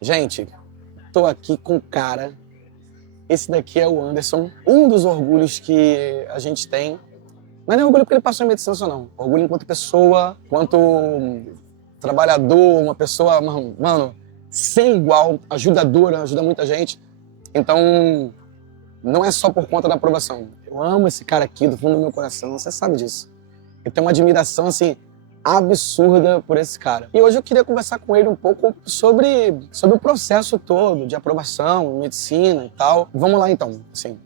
Gente, tô aqui com o cara. Esse daqui é o Anderson. Um dos orgulhos que a gente tem. Não é nem orgulho porque ele passou em medicina só não. Orgulho enquanto pessoa, enquanto trabalhador, uma pessoa, mano, sem igual, ajudadora, ajuda muita gente. Então, não é só por conta da aprovação. Eu amo esse cara aqui do fundo do meu coração, você sabe disso. Eu tenho uma admiração, assim, absurda por esse cara. E hoje eu queria conversar com ele um pouco sobre o processo todo de aprovação, medicina e tal. Vamos lá, então. Assim,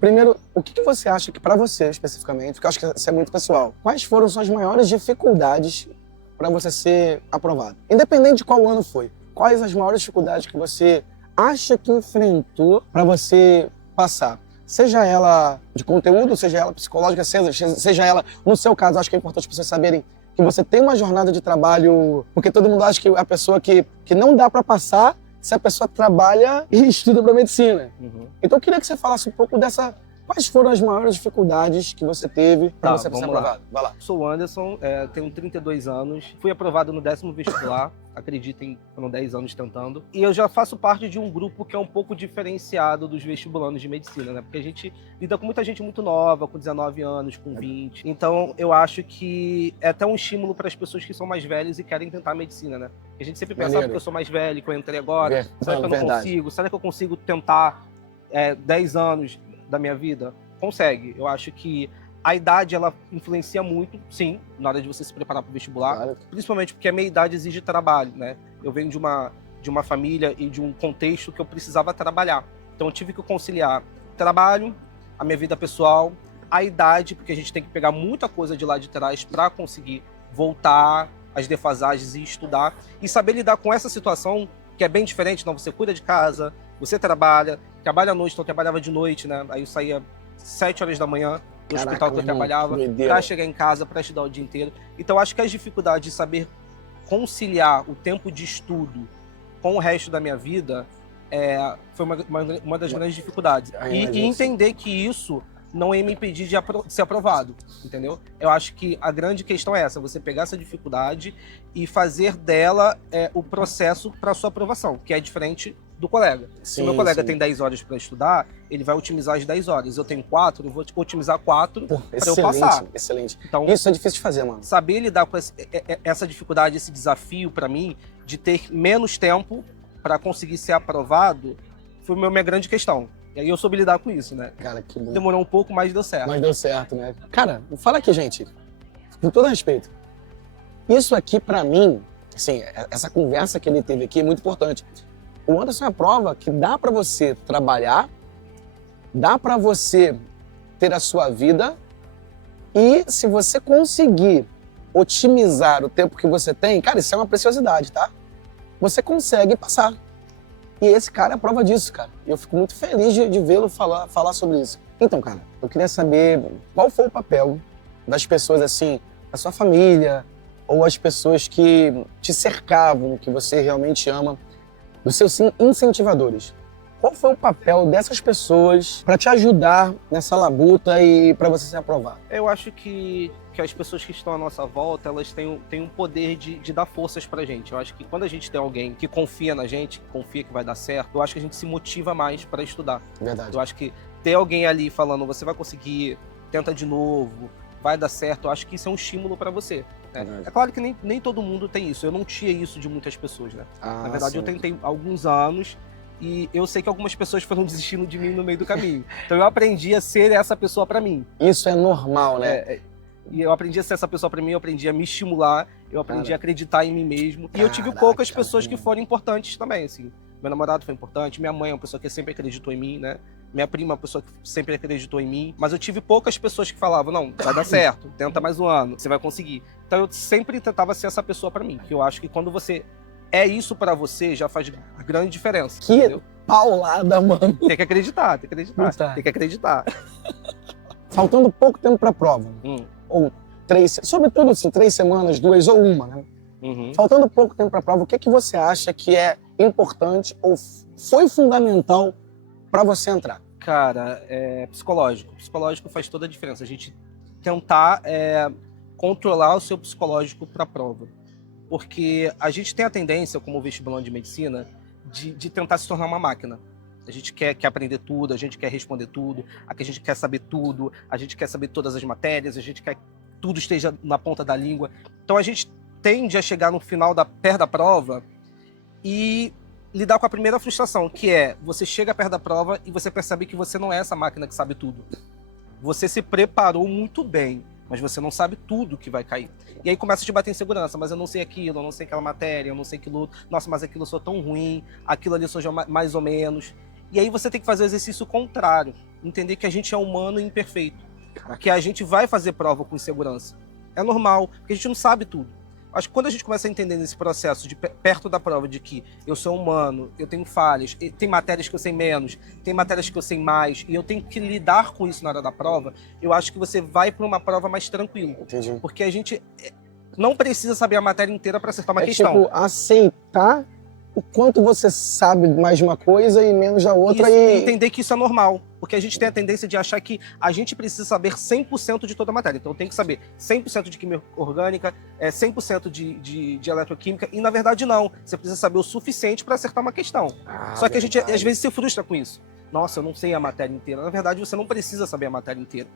primeiro, o que você acha que, para você especificamente, porque eu acho que isso é muito pessoal, quais foram suas maiores dificuldades para você ser aprovado? Independente de qual ano foi, quais as maiores dificuldades que você acha que enfrentou para você passar? Seja ela de conteúdo, seja ela psicológica, seja ela, no seu caso, acho que é importante as pessoas saberem que você tem uma jornada de trabalho, porque todo mundo acha que a pessoa que não dá para passar se a pessoa trabalha e estuda para medicina. Então eu queria que você falasse um pouco dessa. Quais foram as maiores dificuldades que você teve para você ser aprovado? Vai lá. Sou o Anderson, tenho 32 anos, fui aprovado no 10º vestibular, acreditem, foram 10 anos tentando. E eu já faço parte de um grupo que é um pouco diferenciado dos vestibulandos de medicina, né? Porque a gente lida com muita gente muito nova, com 19 anos, com 20. Então eu acho que é até um estímulo para as pessoas que são mais velhas e querem tentar medicina, né? A gente sempre pensa que eu sou mais velho, que eu entrei agora, será que eu não consigo? Será que eu consigo tentar 10 anos da minha vida? Consegue. Eu acho que a idade, ela influencia muito, sim, na hora de você se preparar para o vestibular, claro. Principalmente porque a minha idade exige trabalho, né? Eu venho de uma família e de um contexto que eu precisava trabalhar. Então eu tive que conciliar trabalho, a minha vida pessoal, a idade, porque a gente tem que pegar muita coisa de lá de trás para conseguir voltar às defasagens e estudar e saber lidar com essa situação que é bem diferente. Não, você cuida de casa, você trabalha à noite, então eu trabalhava de noite, né? Aí eu saía 7 horas da manhã do hospital que eu trabalhava, para chegar em casa, para estudar o dia inteiro. Então acho que as dificuldades de saber conciliar o tempo de estudo com o resto da minha vida foi uma das grandes dificuldades. E entender que isso não ia me impedir de ser aprovado, entendeu? Eu acho que a grande questão é essa, você pegar essa dificuldade e fazer dela o processo para sua aprovação, que é diferente do colega. Se o meu colega tem 10 horas para estudar, ele vai otimizar as 10 horas. Eu tenho 4, eu vou otimizar 4 para eu passar. Excelente. Então, isso é difícil de fazer, mano. Saber lidar com essa dificuldade, esse desafio para mim, de ter menos tempo para conseguir ser aprovado, foi minha grande questão. E aí eu soube lidar com isso, né? Cara, que bom. Demorou um pouco, mas deu certo. Mas deu certo, né? Cara, fala aqui, gente, com todo respeito. Isso aqui, pra mim, assim, essa conversa que ele teve aqui é muito importante. O Anderson é a prova que dá pra você trabalhar, dá pra você ter a sua vida e se você conseguir otimizar o tempo que você tem, cara, isso é uma preciosidade, tá? Você consegue passar. E esse cara é a prova disso, cara. E eu fico muito feliz de vê-lo falar sobre isso. Então, cara, eu queria saber qual foi o papel das pessoas, assim, da sua família, ou as pessoas que te cercavam, que você realmente ama, dos seus incentivadores. Qual foi o papel dessas pessoas para te ajudar nessa labuta e para você ser aprovado? Eu acho que as pessoas que estão à nossa volta, elas têm um poder de dar forças pra gente. Eu acho que quando a gente tem alguém que confia na gente, que confia que vai dar certo, eu acho que a gente se motiva mais para estudar. Verdade. Eu acho que ter alguém ali falando, você vai conseguir, tenta de novo, vai dar certo, eu acho que isso é um estímulo para você. Né? É claro que nem todo mundo tem isso. Eu não tinha isso de muitas pessoas, né? Na verdade, sim. Eu tentei alguns anos e eu sei que algumas pessoas foram desistindo de mim no meio do caminho. Então eu aprendi a ser essa pessoa para mim. Isso é normal, né? E eu aprendi a ser essa pessoa para mim, eu aprendi a me estimular, eu aprendi a acreditar em mim mesmo. E eu tive poucas pessoas que foram importantes também, assim. Meu namorado foi importante, minha mãe é uma pessoa que sempre acreditou em mim, né? Minha prima é uma pessoa que sempre acreditou em mim. Mas eu tive poucas pessoas que falavam, não, vai dar certo, tenta mais um ano, você vai conseguir. Então eu sempre tentava ser essa pessoa para mim. Que eu acho que quando você é isso para você, já faz grande diferença. Que entendeu? Paulada, mano. Tem que acreditar, tem que acreditar. Tem que acreditar. Faltando pouco tempo pra prova. Ou 3, sobretudo assim, 3 semanas, 2 ou 1, né? Faltando pouco tempo para a prova, o que você acha que é importante ou foi fundamental para você entrar? Cara, psicológico. Psicológico faz toda a diferença. A gente tentar controlar o seu psicológico para a prova. Porque a gente tem a tendência, como vestibulando de medicina, de tentar se tornar uma máquina. A gente quer aprender tudo, a gente quer responder tudo, a gente quer saber tudo, a gente quer saber todas as matérias, a gente quer que tudo esteja na ponta da língua. Então a gente tende a chegar no final perto da prova e lidar com a primeira frustração, que é você chega perto da prova e você percebe que você não é essa máquina que sabe tudo. Você se preparou muito bem, mas você não sabe tudo que vai cair. E aí começa a te bater insegurança, mas eu não sei aquilo, eu não sei aquela matéria, eu não sei aquilo, nossa, mas aquilo eu sou tão ruim, aquilo ali eu sou mais ou menos. E aí você tem que fazer o exercício contrário, entender que a gente é humano e imperfeito, que a gente vai fazer prova com insegurança. É normal, porque a gente não sabe tudo. Acho que quando a gente começa a entender nesse processo de perto da prova de que eu sou humano, eu tenho falhas, tem matérias que eu sei menos, tem matérias que eu sei mais, e eu tenho que lidar com isso na hora da prova, eu acho que você vai para uma prova mais tranquila. Entendi. Porque a gente não precisa saber a matéria inteira para acertar uma questão. Tipo, aceitar o quanto você sabe mais de uma coisa e menos da outra. Isso, e entender que isso é normal. Porque a gente tem a tendência de achar que a gente precisa saber 100% de toda a matéria. Então tem que saber 100% de química orgânica, 100% de eletroquímica. E na verdade não. Você precisa saber o suficiente para acertar uma questão. Só que a gente às vezes se frustra com isso. Nossa, eu não sei a matéria inteira. Na verdade você não precisa saber a matéria inteira.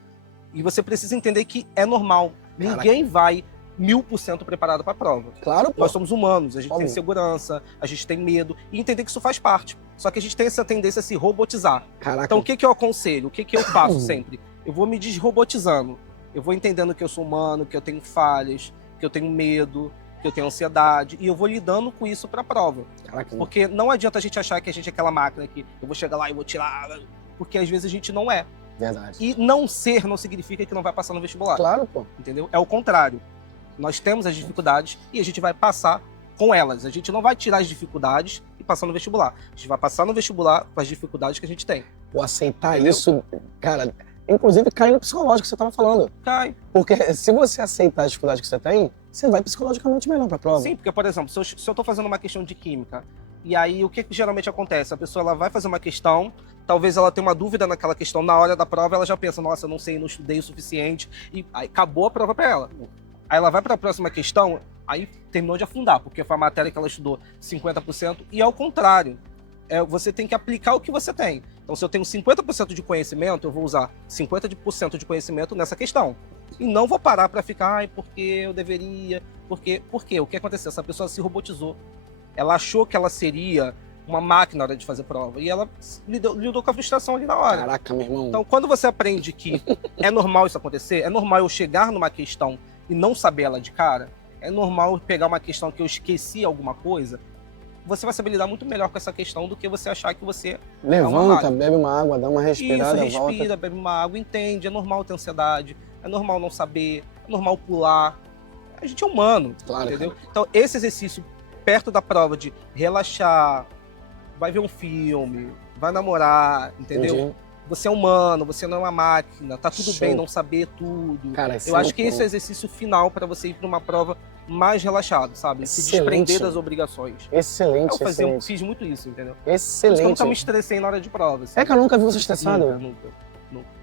E você precisa entender que é normal. Ninguém vai 1000% preparado para a prova. Claro, pô. Nós somos humanos, a gente tem insegurança, a gente tem medo, e entender que isso faz parte. Só que a gente tem essa tendência a se robotizar. Caraca. Então o que eu aconselho? O que eu faço sempre? Eu vou me desrobotizando. Eu vou entendendo que eu sou humano, que eu tenho falhas, que eu tenho medo, que eu tenho ansiedade, e eu vou lidando com isso para a prova. Caraca. Porque não adianta a gente achar que a gente é aquela máquina que eu vou chegar lá e vou tirar, porque às vezes a gente não é. Verdade. E não ser não significa que não vai passar no vestibular. Claro, pô. Entendeu? É o contrário. Nós temos as dificuldades e a gente vai passar com elas. A gente não vai tirar as dificuldades e passar no vestibular. A gente vai passar no vestibular com as dificuldades que a gente tem. Pô, aceitar Entendeu? isso, cara, inclusive cai no psicológico que você tava falando. Cai. Porque se você aceitar a dificuldade que você tem, você vai psicologicamente melhor pra prova. Sim, porque, por exemplo, se eu tô fazendo uma questão de química, e aí o que geralmente acontece? A pessoa ela vai fazer uma questão, talvez ela tenha uma dúvida naquela questão, na hora da prova ela já pensa, nossa, eu não sei, não estudei o suficiente, e aí acabou a prova pra ela. Aí ela vai para a próxima questão, aí terminou de afundar, porque foi a matéria que ela estudou 50%, e ao contrário, você tem que aplicar o que você tem. Então, se eu tenho 50% de conhecimento, eu vou usar 50% de conhecimento nessa questão. E não vou parar para ficar, ai, porque eu deveria, porque o que aconteceu? Essa pessoa se robotizou. Ela achou que ela seria uma máquina na hora de fazer prova, e ela lidou com a frustração ali na hora. Caraca, meu irmão. Então, quando você aprende que é normal isso acontecer, é normal eu chegar numa questão e não saber ela de cara, é normal pegar uma questão que eu esqueci alguma coisa, você vai saber lidar muito melhor com essa questão do que você achar que você levanta, bebe uma água, dá uma respirada, isso, respira, volta. bebe uma água, entende, é normal ter ansiedade, é normal não saber, é normal pular, a gente é humano, Claro, entendeu? cara. Então esse exercício perto da prova de relaxar, vai ver um filme, vai namorar, entendeu? Entendi. Você é humano, você não é uma máquina, tá tudo Show. bem não saber tudo. Cara, Eu acho que esse é o exercício final para você ir para uma prova mais relaxado, sabe? Se Excelente. desprender das obrigações. Excelente, excelente. Fiz muito isso, entendeu? Excelente. Eu nunca me estressei na hora de prova. Assim. É que eu nunca vi você estressado. Nunca.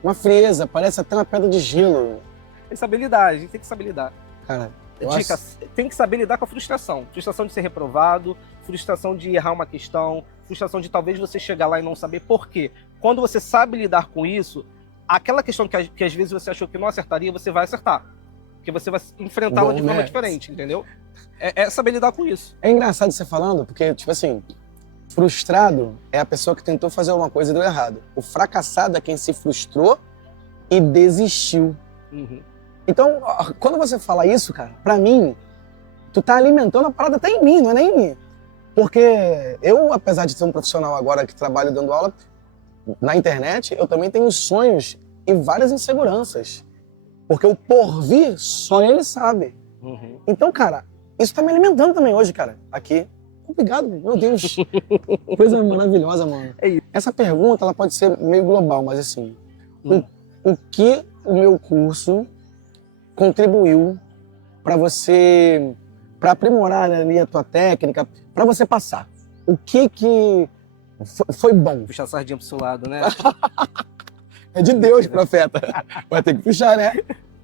Uma frieza, parece até uma pedra de gelo. Tem que saber lidar, a gente tem que saber lidar. Cara, eu Dica, acho... tem que saber lidar com a frustração. Frustração de ser reprovado, frustração de errar uma questão, frustração de talvez você chegar lá e não saber por quê. Quando você sabe lidar com isso, aquela questão que às vezes você achou que não acertaria, você vai acertar. Porque você vai enfrentá-la de forma diferente, entendeu? É saber lidar com isso. É engraçado você falando, porque, tipo assim, frustrado é a pessoa que tentou fazer alguma coisa e deu errado. O fracassado é quem se frustrou e desistiu. Uhum. Então, quando você fala isso, cara, pra mim, tu tá alimentando a parada até em mim, não é nem em mim. Porque eu, apesar de ser um profissional agora que trabalho dando aula na internet, eu também tenho sonhos e várias inseguranças. Porque o porvir, só ele sabe. Uhum. Então, cara, isso tá me alimentando também hoje, cara, aqui. Obrigado, meu Deus. Coisa maravilhosa, mano. É isso. Essa pergunta, ela pode ser meio global, mas assim, o que o meu curso contribuiu para você, para aprimorar ali a tua técnica, para você passar? O que foi bom? Puxar a sardinha pro seu lado, né? É de Deus, profeta. Vai ter que puxar, né?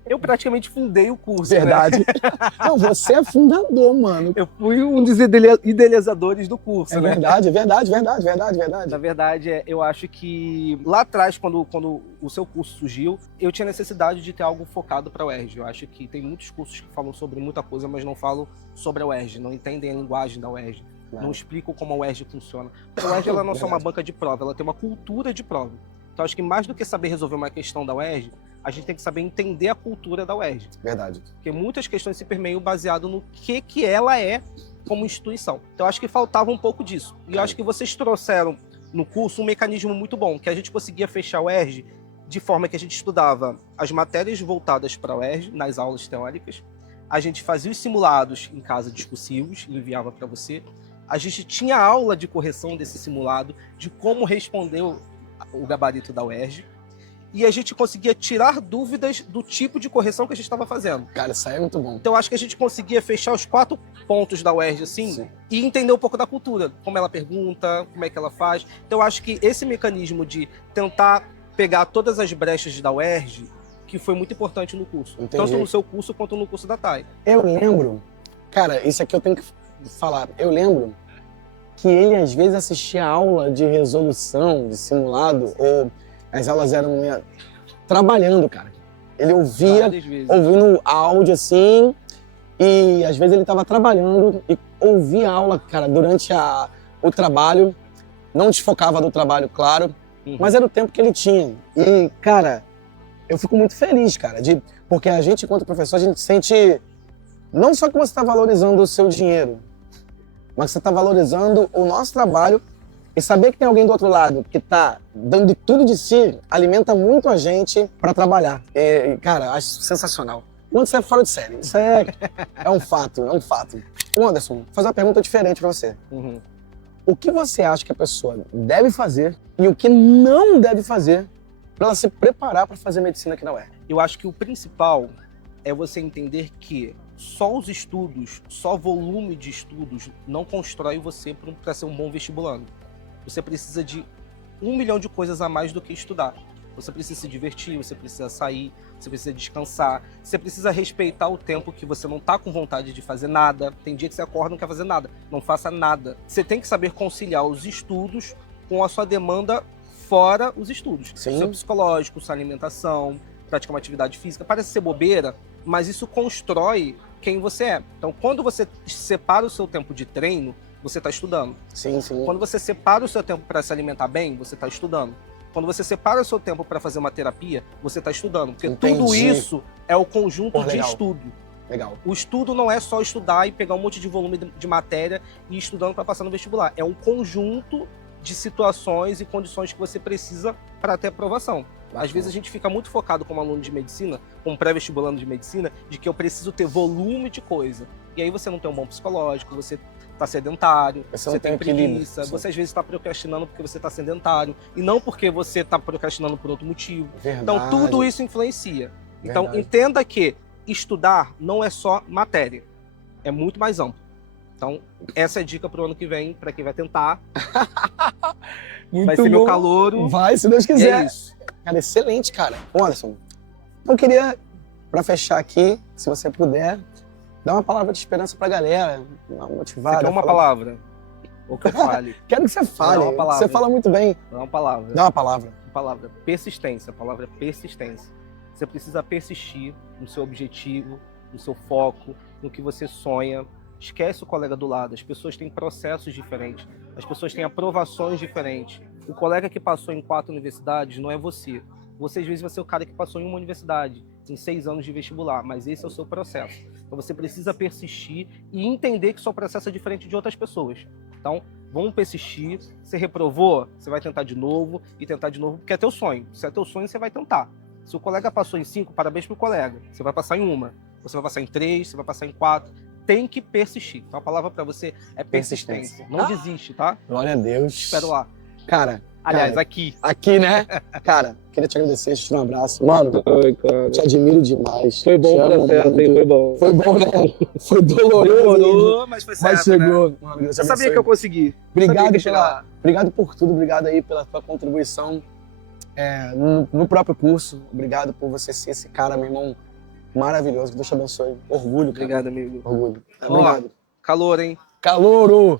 Eu praticamente fundei o curso, Verdade. né? Não, você é fundador, mano. Eu fui um dos idealizadores do curso, É né? verdade, verdade, verdade, verdade, verdade. Na verdade, eu acho que lá atrás, quando o seu curso surgiu, eu tinha necessidade de ter algo focado para a UERJ. Eu acho que tem muitos cursos que falam sobre muita coisa, mas não falam sobre a UERJ, não entendem a linguagem da UERJ, não explicam como a UERJ funciona. Porque a UERJ ela não é só uma banca de prova, ela tem uma cultura de prova. Então, acho que mais do que saber resolver uma questão da UERJ, a gente tem que saber entender a cultura da UERJ. Verdade. Porque muitas questões se permeiam baseado no que ela é como instituição. Então, acho que faltava um pouco disso. E eu acho que vocês trouxeram no curso um mecanismo muito bom, que a gente conseguia fechar o UERJ de forma que a gente estudava as matérias voltadas para a UERJ, nas aulas teóricas, a gente fazia os simulados em casa discursivos e enviava para você, a gente tinha aula de correção desse simulado, de como responder o gabarito da UERJ, e a gente conseguia tirar dúvidas do tipo de correção que a gente estava fazendo. Cara, isso aí é muito bom. Então, acho que a gente conseguia fechar os 4 pontos da UERJ, assim, Sim. e entender um pouco da cultura, como ela pergunta, como é que ela faz. Então, acho que esse mecanismo de tentar pegar todas as brechas da UERJ, que foi muito importante no curso. Entendi. Tanto no seu curso quanto no curso da TAI. Eu lembro, cara, isso aqui eu tenho que falar. Eu lembro que ele às vezes assistia aula de resolução, de simulado, ou as aulas eram trabalhando, cara. Ele ouvia, Várias vezes. ouvindo áudio assim, e às vezes ele estava trabalhando e ouvia a aula, cara, durante o trabalho. Não desfocava do trabalho, claro, mas era o tempo que ele tinha. E, cara, eu fico muito feliz, cara, porque a gente, enquanto professor, a gente sente não só que você está valorizando o seu dinheiro, mas você está valorizando o nosso trabalho. E saber que tem alguém do outro lado que tá dando tudo de si alimenta muito a gente para trabalhar. E, cara, acho sensacional. Quando você é fora de série, isso é um fato, é um fato. Ô Anderson, vou fazer uma pergunta diferente para você. O que você acha que a pessoa deve fazer e o que não deve fazer para ela se preparar para fazer medicina aqui na UERJ? Eu acho que o principal é você entender que só os estudos, só volume de estudos não constrói você para ser um bom vestibulando. Você precisa de 1 milhão de coisas a mais do que estudar. Você precisa se divertir, você precisa sair, você precisa descansar, você precisa respeitar o tempo que você não está com vontade de fazer nada. Tem dia que você acorda e não quer fazer nada. Não faça nada. Você tem que saber conciliar os estudos com a sua demanda fora os estudos. Sim. Seu psicológico, sua alimentação, praticar uma atividade física. Parece ser bobeira, mas isso constrói quem você é. Então, quando você separa o seu tempo de treino, você está estudando. Sim, sim. Quando você separa o seu tempo para se alimentar bem, você está estudando. Quando você separa o seu tempo para fazer uma terapia, você está estudando. Porque Entendi. tudo isso é o conjunto de Legal. estudo. Legal. O estudo não é só estudar e pegar um monte de volume de matéria e ir estudando para passar no vestibular. É um conjunto de situações e condições que você precisa para ter aprovação. Às vezes a gente fica muito focado como aluno de medicina, como pré-vestibulando de medicina, de que eu preciso ter volume de coisa. E aí você não tem um bom psicológico, você está sedentário, você tem preguiça, você às vezes está procrastinando porque você está sedentário, e não porque você está procrastinando por outro motivo. Verdade. Então tudo isso influencia. Então Verdade. entenda que estudar não é só matéria, é muito mais amplo. Então essa é a dica para o ano que vem, para quem vai tentar. Muito vai ser bom. meu calouro. Vai, se Deus E quiser. é isso. Cara, excelente, cara. Ô, Anderson, eu queria, para fechar aqui, se você puder, dar uma palavra de esperança pra galera, uma motivada. Você quer uma palavra? Ou que eu fale? Quero que você fale. Dá uma palavra. Você fala muito bem. Dá uma palavra. Dá uma palavra. Uma palavra. Persistência. A palavra é persistência. Você precisa persistir no seu objetivo, no seu foco, no que você sonha. Esquece o colega do lado. As pessoas têm processos diferentes. As pessoas têm aprovações diferentes. O colega que passou em 4 universidades não é você. Você, às vezes, vai ser o cara que passou em uma universidade, em 6 anos de vestibular, mas esse é o seu processo. Então, você precisa persistir e entender que o seu processo é diferente de outras pessoas. Então, vamos persistir. Você reprovou, você vai tentar de novo e tentar de novo, porque é teu sonho. Se é teu sonho, você vai tentar. Se o colega passou em 5, parabéns pro colega. Você vai passar em 1, você vai passar em 3, você vai passar em 4. Tem que persistir. Então, a palavra para você é persistência. Não desiste, tá? Glória a Deus. Espero lá. Cara. Aliás, cara, aqui. Aqui, né? Cara, queria te agradecer, te dar um abraço. Mano, cara. te admiro demais. Foi bom o processo, hein? Foi bom. Foi bom, né? Foi doloroso. Demorou, mas foi certo, Mas chegou. né? Mano, Deus te Eu sabia abençoe. que eu consegui. Obrigado por tudo, obrigado aí pela tua contribuição no próprio curso. Obrigado por você ser esse cara, meu irmão, maravilhoso. Que Deus te abençoe. Orgulho, cara. Obrigado, amigo. Orgulho. Ó, Obrigado. calor, hein? Calouro!